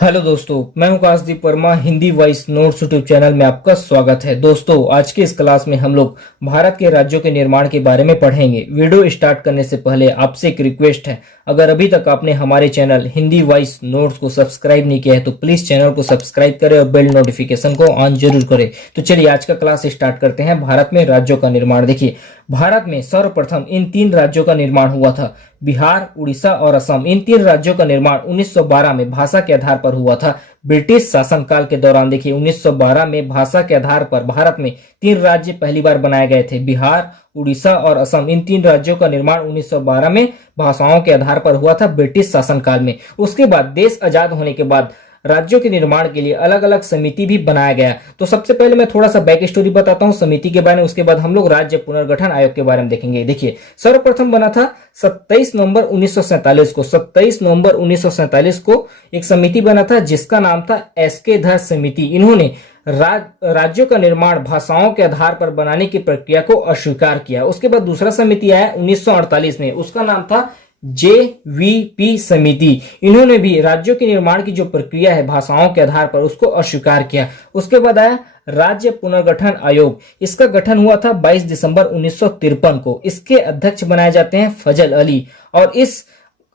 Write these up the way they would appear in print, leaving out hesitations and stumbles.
Hello दोस्तों, मैं हूं Kashdeep Verma. Hindi voice notes YouTube channel में आपका स्वागत है। दोस्तों, आज की इस क्लास में हम लोग भारत के राज्यों के निर्माण के बारे में पढ़ेंगे। वीडियो स्टार्ट करने से पहले आपसे एक रिक्वेस्ट है, अगर अभी तक आपने हमारे चैनल हिंदी वॉइस नोट्स को सब्सक्राइब नहीं किया है तो प्लीज चैनल को सब्सक्राइब करें और बेल नोटिफिकेशन को ऑन जरूर करें। तो चलिए आज का क्लास स्टार्ट करते हैं। भारत में राज्यों का निर्माण। देखिए, भारत में सर्वप्रथम इन तीन राज्यों का निर्माण हुआ था, बिहार, उड़ीसा और असम। इन तीन राज्यों का निर्माण 1912 में भाषा के आधार पर हुआ था। ब्रिटिश शासनकाल के दौरान देखिए 1912 में भाषा के आधार पर भारत में तीन राज्य पहली बार बनाए गए थे, बिहार, उड़ीसा और असम। इन तीन राज्यों का निर्माण 1912 में भाषाओं के आधार पर हुआ था ब्रिटिश शासनकाल में। उसके बाद देश आजाद होने के बाद राज्यों के निर्माण के लिए अलग अलग समिति भी बनाया गया। तो सबसे पहले मैं थोड़ा सा बैक स्टोरी बताता हूं समिति के बारे में, उसके बाद हम लोग राज्य पुनर्गठन आयोग के बारे में देखेंगे। देखिए, सर्वप्रथम बना था 27 नवंबर 1947 को। 27 नवंबर 1947 को एक समिति बना था जिसका नाम था एसके धर समिति। इन्होंने राज्यों का निर्माण भाषाओं के आधार पर बनाने की प्रक्रिया को अस्वीकार किया। उसके बाद दूसरा समिति आया 1948 में, उसका नाम था जेवीपी समिति। इन्होंने भी राज्यों के निर्माण की जो प्रक्रिया है भाषाओं के आधार पर उसको अस्वीकार किया। उसके बाद आया राज्य पुनर्गठन आयोग। इसका गठन हुआ था 22 दिसंबर 1953 को। इसके अध्यक्ष बनाए जाते हैं फजल अली और इस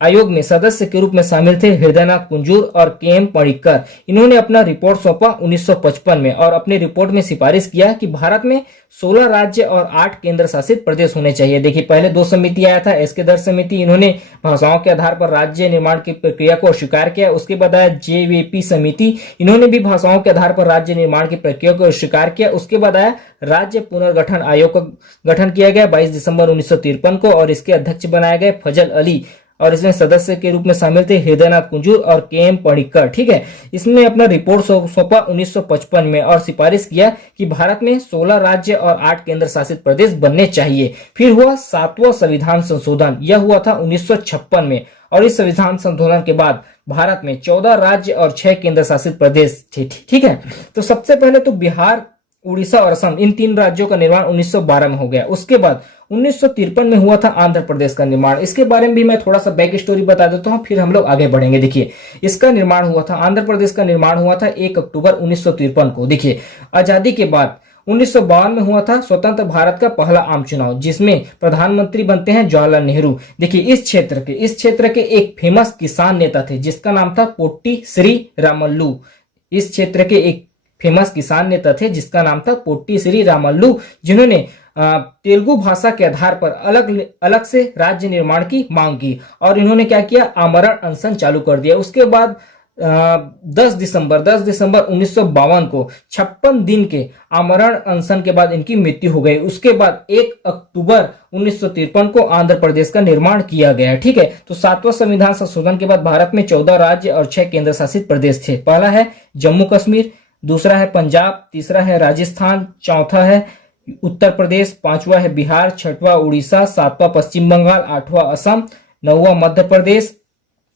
आयोग में सदस्य के रूप में शामिल थे हृदयनाथ कुंजूर और के.एम. पणिक्कर। इन्होंने अपना रिपोर्ट सौंपा 1955 में और अपनी रिपोर्ट में सिफारिश किया कि भारत में 16 राज्य और 8 केंद्र शासित प्रदेश होने चाहिए। देखिए, पहले दो समिति आया था, एसके धर समिति, इन्होंने भाषाओं के आधार पर राज्य निर्माण की प्रक्रिया को अस्वीकार किया। उसके बाद आया जेवीपी समिति, इन्होंने भी भाषाओं के आधार पर राज्य निर्माण की प्रक्रिया को अस्वीकार किया। उसके बाद आया राज्य पुनर्गठन आयोग का गठन किया गया 22 दिसंबर 1953 को और इसके अध्यक्ष बनाए गए फजल अली और इसमें सदस्य के रूप में शामिल थे हृदयनाथ कुंजूर और के.एम. पणिक्कर। ठीक है, इसने अपना रिपोर्ट सौंपा 1955 में और सिफारिश किया कि भारत में 16 राज्य और 8 केंद्र शासित प्रदेश बनने चाहिए। फिर हुआ 7वां संविधान संशोधन, यह हुआ था 1956 में और इस संविधान संशोधन के बाद भारत में 14 राज्य और 6 केंद्र शासित प्रदेश थे। ठीक है, तो सबसे पहले तो बिहार, उड़ीसा और असम, इन तीन राज्यों का निर्माण 1912 में हो गया। उसके बाद 1953 में हुआ था आंध्र प्रदेश का निर्माण। इसके बारे में भी मैं थोड़ा सा बैक स्टोरी बता देता हूं, फिर हम लोग आगे बढ़ेंगे। देखिए, इसका निर्माण हुआ था, आंध्र प्रदेश का निर्माण हुआ था 1 अक्टूबर 1953 को। देखिए, आजादी के बाद 1952 में हुआ था स्वतंत्र भारत का पहला आम चुनाव, जिसमें प्रधानमंत्री बनते हैं जवाहरलाल नेहरू। देखिए, इस क्षेत्र के एक फेमस किसान नेता थे जिसका नाम था पोट्टी श्री रामल्लू। इस क्षेत्र के एक फेमस किसान नेता थे जिसका नाम था पोट्टी श्री रामल्लू, जिन्होंने तेलुगु भाषा के आधार पर अलग से राज्य निर्माण की मांग की और इन्होंने क्या किया, आमरण अनशन चालू कर दिया। उसके बाद 10 दिसंबर 1952 को 56 दिन के आमरण अनशन के बाद इनकी मृत्यु हो गई। उसके बाद 1 अक्टूबर 1953 को आंध्र प्रदेश का निर्माण किया गया। ठीक है, तो 7वां संविधान संशोधन के बाद भारत में 14 राज्य और 6 केंद्र शासित प्रदेश थे। पहला है जम्मू कश्मीर, दूसरा है पंजाब, तीसरा है राजस्थान, चौथा है उत्तर प्रदेश, पांचवा है बिहार, छठवां उड़ीसा, सातवां पश्चिम बंगाल, आठवां असम, नौवां मध्य प्रदेश,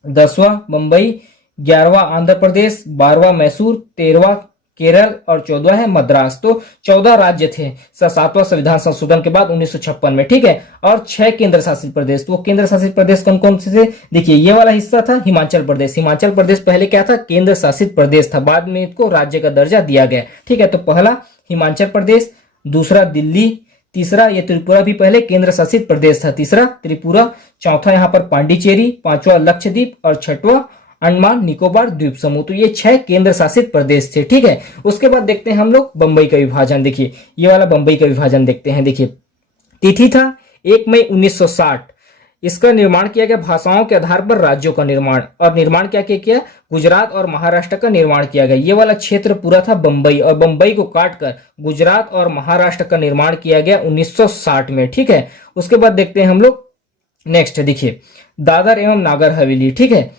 10वां मुंबई, 11वां आंध्र प्रदेश, 12वां मैसूर, 13वां केरल और 14वां है मद्रास। तो 14 राज्य थे 7वां संविधान संशोधन के बाद 1956 में। ठीक है, और 6 केंद्र शासित प्रदेश। तो केंद्र शासित प्रदेश कौन कौन से थे? देखिए, ये वाला हिस्सा था हिमाचल प्रदेश। हिमाचल प्रदेश पहले क्या था? केंद्र शासित प्रदेश था, बाद में इसको राज्य का दर्जा दिया गया। ठीक है, तो पहला हिमाचल प्रदेश, दूसरा दिल्ली, तीसरा ये त्रिपुरा भी पहले केंद्र शासित प्रदेश था, तीसरा त्रिपुरा, चौथा यहाँ पर पांडिचेरी, पांचवा लक्षद्वीप और छठवां अंडमान निकोबार द्वीप समूह। तो ये 6 केंद्र शासित प्रदेश थे। ठीक है, उसके बाद देखते हैं हम लोग बंबई का विभाजन। देखिए, ये वाला बंबई का विभाजन देखते हैं। देखिए, तिथि था 1 मई 1960। इसका निर्माण किया गया भाषाओं के आधार पर राज्यों का निर्माण, और निर्माण क्या किया? गुजरात और महाराष्ट्र का निर्माण किया गया। ये वाला क्षेत्र पूरा था बंबई, और बंबई को काटकर गुजरात और महाराष्ट्र का निर्माण किया गया 1960 में। ठीक है, उसके बाद देखते हैं हम लोग नेक्स्ट। देखिए, दादर एवं नागर हवेली। ठीक है,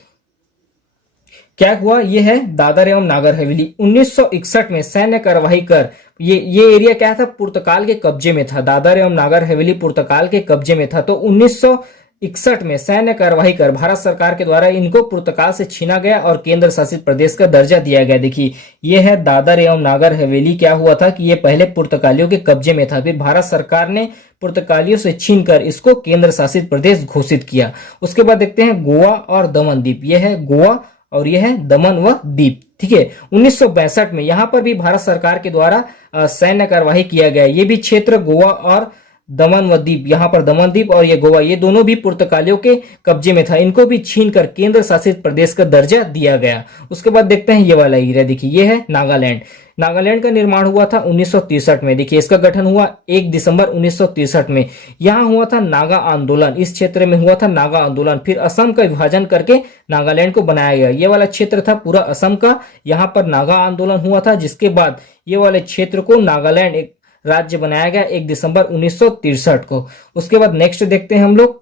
क्या हुआ? ये है दादर एवं नागर हवेली। 1961 में सैन्य कार्यवाही कर ये एरिया क्या था? पुर्तगाल के कब्जे में था। दादर एवं नागर हवेली पुर्तगाल के कब्जे में था। तो 1961 में सैन्य कार्यवाही कर भारत सरकार के द्वारा इनको पुर्तगाल से छीना गया और केंद्र शासित प्रदेश का दर्जा दिया गया। देखिए, ये है दादर एवं नागर हवेली। क्या हुआ था कि ये पहले पुर्तगालियों के कब्जे में था, फिर भारत सरकार ने पुर्तगालियों से छीनकर इसको केंद्र शासित प्रदेश घोषित किया। उसके बाद देखते हैं गोवा और दमन द्वीप। यह है गोवा और यह है दमन व दीप। ठीक है, 1962 में यहां पर भी भारत सरकार के द्वारा सैन्य कार्यवाही किया गया। ये भी क्षेत्र गोवा और दमन व दीप, यहां पर दमन द्वीप और ये गोवा, ये दोनों भी पुर्तगालियों के कब्जे में था। इनको भी छीनकर केंद्र शासित प्रदेश का दर्जा दिया गया। उसके बाद देखते हैं ये वाला एरिया, देखिए ये है नागालैंड। नागालैंड का निर्माण हुआ था 1963 में। देखिए इसका गठन हुआ 1 दिसंबर 1963 में। यहां हुआ था नागा आंदोलन, इस क्षेत्र में हुआ था नागा आंदोलन। फिर असम का विभाजन करके नागालैंड को बनाया गया। ये वाला क्षेत्र था पूरा असम का, यहां पर नागा आंदोलन हुआ था, जिसके बाद ये वाले क्षेत्र को नागालैंड एक राज्य बनाया गया 1 दिसंबर 1963 को। उसके बाद नेक्स्ट देखते हैं हम लोग,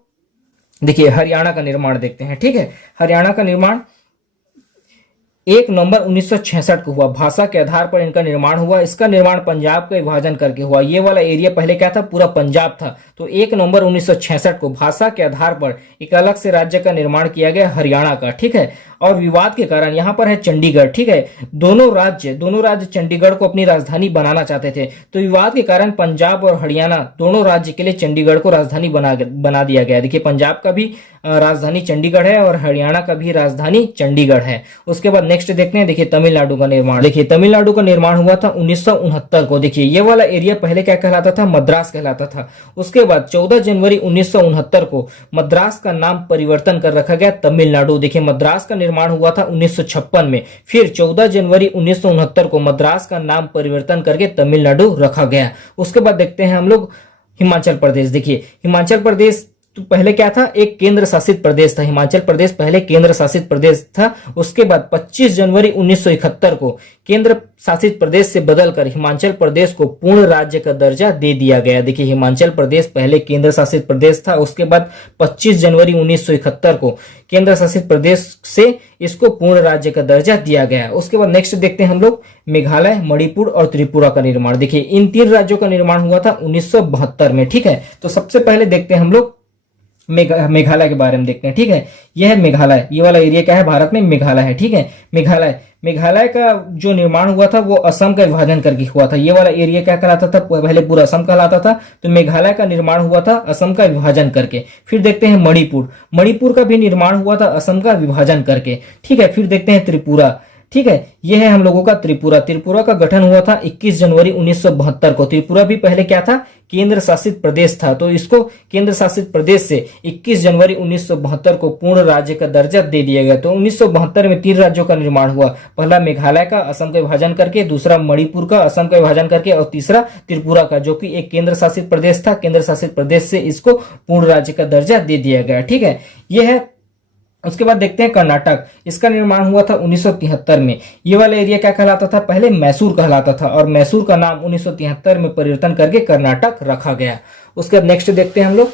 देखिए हरियाणा का निर्माण देखते हैं। ठीक है, हरियाणा का निर्माण 1 नवंबर 1966 को हुआ। भाषा के आधार पर इनका निर्माण हुआ। इसका निर्माण पंजाब का विभाजन करके हुआ। ये वाला एरिया पहले क्या था, पूरा पंजाब था। तो 1 नवंबर 1966 को भाषा के आधार पर एक अलग से राज्य का निर्माण किया गया हरियाणा का। ठीक है, और विवाद के कारण यहाँ पर है चंडीगढ़। ठीक है, दोनों राज्य चंडीगढ़ को अपनी राजधानी बनाना चाहते थे। तो विवाद के कारण पंजाब और हरियाणा दोनों राज्य के लिए चंडीगढ़ को राजधानी बना दिया गया। देखिए पंजाब का भी राजधानी चंडीगढ़ है और हरियाणा का भी राजधानी चंडीगढ़ है। उसके बाद नेक्स्ट देखते हैं, देखिए तमिलनाडु का निर्माण। देखिए तमिलनाडु का निर्माण हुआ था 1969 को। देखिए ये वाला एरिया पहले क्या कहलाता था, मद्रास कहलाता था। उसके बाद 14 जनवरी 1969 को मद्रास का नाम परिवर्तन कर रखा गया तमिलनाडु। देखिए मद्रास का निर्माण हुआ था 1956 में। फिर 14 जनवरी 1969 को मद्रास का नाम परिवर्तन करके तमिलनाडु रखा गया। उसके बाद देखते हैं हम लोग हिमाचल प्रदेश। देखिए हिमाचल प्रदेश तो पहले क्या था, एक केंद्र शासित प्रदेश था। हिमाचल प्रदेश पहले केंद्र शासित प्रदेश था। उसके बाद 25 जनवरी 1971 को केंद्र शासित प्रदेश से बदलकर हिमाचल प्रदेश को पूर्ण राज्य का दर्जा दे दिया गया। देखिए हिमाचल प्रदेश पहले केंद्र शासित प्रदेश था। उसके बाद 25 जनवरी 1971 को केंद्र शासित प्रदेश से इसको पूर्ण राज्य का दर्जा दिया गया। उसके बाद नेक्स्ट देखते हैं हम लोग मेघालय, मणिपुर और त्रिपुरा का निर्माण। देखिए इन 3 राज्यों का निर्माण हुआ था 1972 में। ठीक है, तो सबसे पहले देखते हैं हम लोग मेघालय के बारे में देखते हैं। ठीक है, यह है मेघालय। ये वाला एरिया क्या है, भारत में मेघालय है। ठीक है, मेघालय का जो निर्माण हुआ था वो असम का विभाजन करके हुआ था। ये वाला एरिया क्या कहलाता था, पहले पूरा असम कहलाता था। तो मेघालय का निर्माण हुआ था असम का विभाजन करके। फिर देखते हैं मणिपुर का भी निर्माण हुआ था असम का विभाजन करके। ठीक है, फिर देखते हैं त्रिपुरा। ठीक है, यह है हम लोगों का त्रिपुरा का गठन हुआ था 21 जनवरी 1972 को। त्रिपुरा भी पहले क्या था, केंद्र शासित प्रदेश था। तो इसको केंद्र शासित प्रदेश से 21 जनवरी 1972 को पूर्ण राज्य का दर्जा दे दिया गया। तो 1972 में 3 राज्यों का निर्माण हुआ। पहला मेघालय का असम का विभाजन करके, दूसरा मणिपुर का असम का विभाजन करके और तीसरा त्रिपुरा का, जो कि एक केंद्र शासित प्रदेश था। केंद्र शासित प्रदेश से इसको पूर्ण राज्य का दर्जा दे दिया गया। ठीक है, यह है। उसके बाद देखते हैं कर्नाटक। इसका निर्माण हुआ था 1973 में। ये वाला एरिया क्या कहलाता था, पहले मैसूर कहलाता था और मैसूर का नाम 1973 में परिवर्तन करके कर्नाटक रखा गया। उसके बाद नेक्स्ट देखते हैं हम लोग,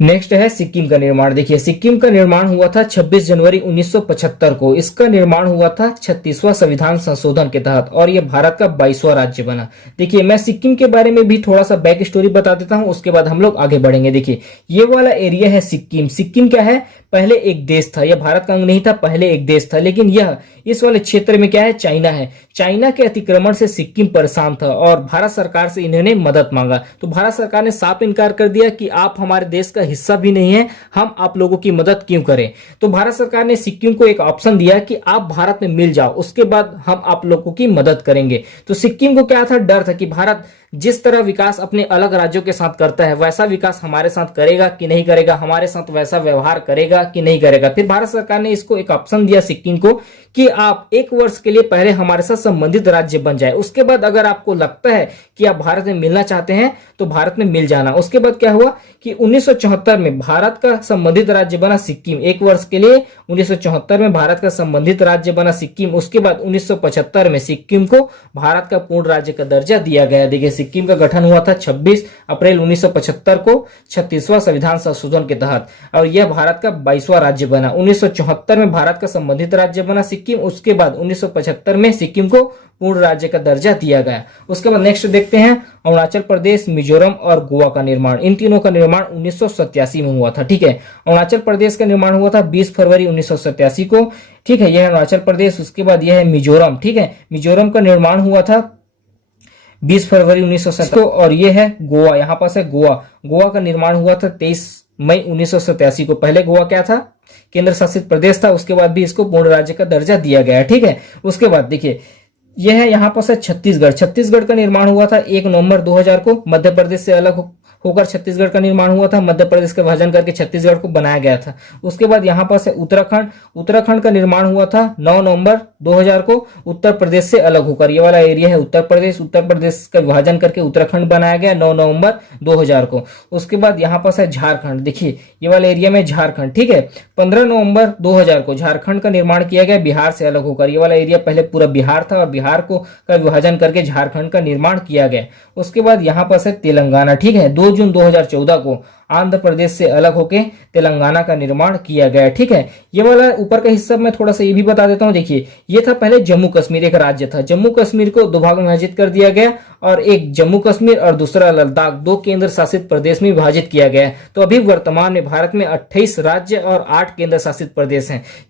नेक्स्ट है सिक्किम का निर्माण। देखिए सिक्किम का निर्माण हुआ था 26 जनवरी 1975 को। इसका निर्माण हुआ था 36वां संविधान संशोधन के तहत और यह भारत का 22वां राज्य बना। देखिए मैं सिक्किम के बारे में भी थोड़ा सा बैक स्टोरी बता देता हूं, उसके बाद हम लोग आगे बढ़ेंगे। देखिए ये वाला एरिया है सिक्किम। सिक्किम क्या है, पहले एक देश था। यह भारत का अंग नहीं था, पहले एक देश था। लेकिन यह इस वाले क्षेत्र में क्या है, चाइना है। चाइना के अतिक्रमण से सिक्किम परेशान था और भारत सरकार से इन्होंने मदद मांगा। तो भारत सरकार ने साफ इनकार कर दिया कि आप हमारे देश का हिस्सा भी नहीं है, हम आप लोगों की मदद क्यों करें। तो भारत सरकार ने सिक्किम को एक ऑप्शन दिया कि आप भारत में मिल जाओ, उसके बाद हम आप लोगों की मदद करेंगे। तो सिक्किम को क्या था, डर था कि भारत जिस तरह विकास अपने अलग राज्यों के साथ करता है वैसा विकास हमारे साथ करेगा कि नहीं करेगा, हमारे साथ वैसा व्यवहार करेगा कि नहीं करेगा। फिर भारत सरकार ने इसको एक ऑप्शन दिया सिक्किम को कि आप 1 वर्ष के लिए पहले हमारे साथ संबंधित राज्य बन जाए, उसके बाद अगर आपको लगता है कि आप भारत में मिलना चाहते हैं तो भारत में मिल जाना। उसके बाद क्या हुआ कि 1974 में भारत का संबंधित राज्य बना सिक्किम। 1 वर्ष के लिए 1974 में भारत का संबंधित राज्य बना सिक्किम। उसके बाद 1975 में सिक्किम को भारत का पूर्ण राज्य का दर्जा दिया गया। देखिए सिक्किम का गठन हुआ था 26 अप्रैल 1975 को 36वां संविधान संशोधन के तहत और यह भारत का 22वां राज्य बना। 1974 में भारत का संबंधित राज्य बना सिक्किम। उसके बाद 1975 में सिक्किम को पूर्ण राज्य का दर्जा दिया गया। उसके बाद नेक्स्ट देखते हैं अरुणाचल प्रदेश, मिजोरम और गोवा का निर्माण। इन तीनों का निर्माण 1987 में हुआ था। ठीक है, अरुणाचल प्रदेश का निर्माण हुआ था 20 फरवरी 1987 को। ठीक है, यह है अरुणाचल प्रदेश। उसके बाद यह है मिजोरम। ठीक है, मिजोरम का निर्माण हुआ था 20 फरवरी 1970 और यह है गोवा। यहाँ पास है गोवा। गोवा का निर्माण हुआ था 23 मई 1987 को। पहले गोवा क्या था? केंद्र शासित प्रदेश था, उसके बाद भी इसको पूर्ण राज्य का दर्जा दिया गया है। ठीक है, उसके बाद देखिए यह है यहाँ पर छत्तीसगढ़। छत्तीसगढ़ का निर्माण हुआ था 1 नवंबर 2000 को। मध्य प्रदेश से अलग होकर छत्तीसगढ़ का निर्माण हुआ था। मध्य प्रदेश का विभाजन करके छत्तीसगढ़ को बनाया गया था। उसके बाद यहाँ पर उत्तराखंड। उत्तराखंड का निर्माण हुआ था 9 नवंबर 2000 को, उत्तर प्रदेश से अलग होकर। ये वाला एरिया है उत्तर प्रदेश। उत्तर प्रदेश का विभाजन करके उत्तराखंड बनाया गया 9 नवंबर 2000 को। उसके बाद यहाँ पर है झारखंड। देखिए ये वाला एरिया में झारखंड। ठीक है, 15 नवंबर 2000 को झारखंड का निर्माण किया गया बिहार से अलग होकर। ये वाला एरिया पहले पूरा बिहार था और बिहार को का विभाजन करके झारखंड का निर्माण किया गया। उसके बाद यहाँ पर है तेलंगाना। ठीक है, 2 जून 2014 को आंध्र प्रदेश से अलग होके तेलंगाना का निर्माण किया गया। ठीक है, ये वाला ऊपर का हिस्सा मैं थोड़ा सा ये भी बता देता हूं। देखिए ये था पहले जम्मू कश्मीर, एक राज्य था। जम्मू कश्मीर को 2 भागों में विभाजित कर दिया गया और एक जम्मू कश्मीर और दूसरा लद्दाख 2 केंद्र शासित प्रदेश में विभाजित किया गया है। तो अभी वर्तमान में भारत में 28 राज्य और 8 केंद्र शासित प्रदेश हैं।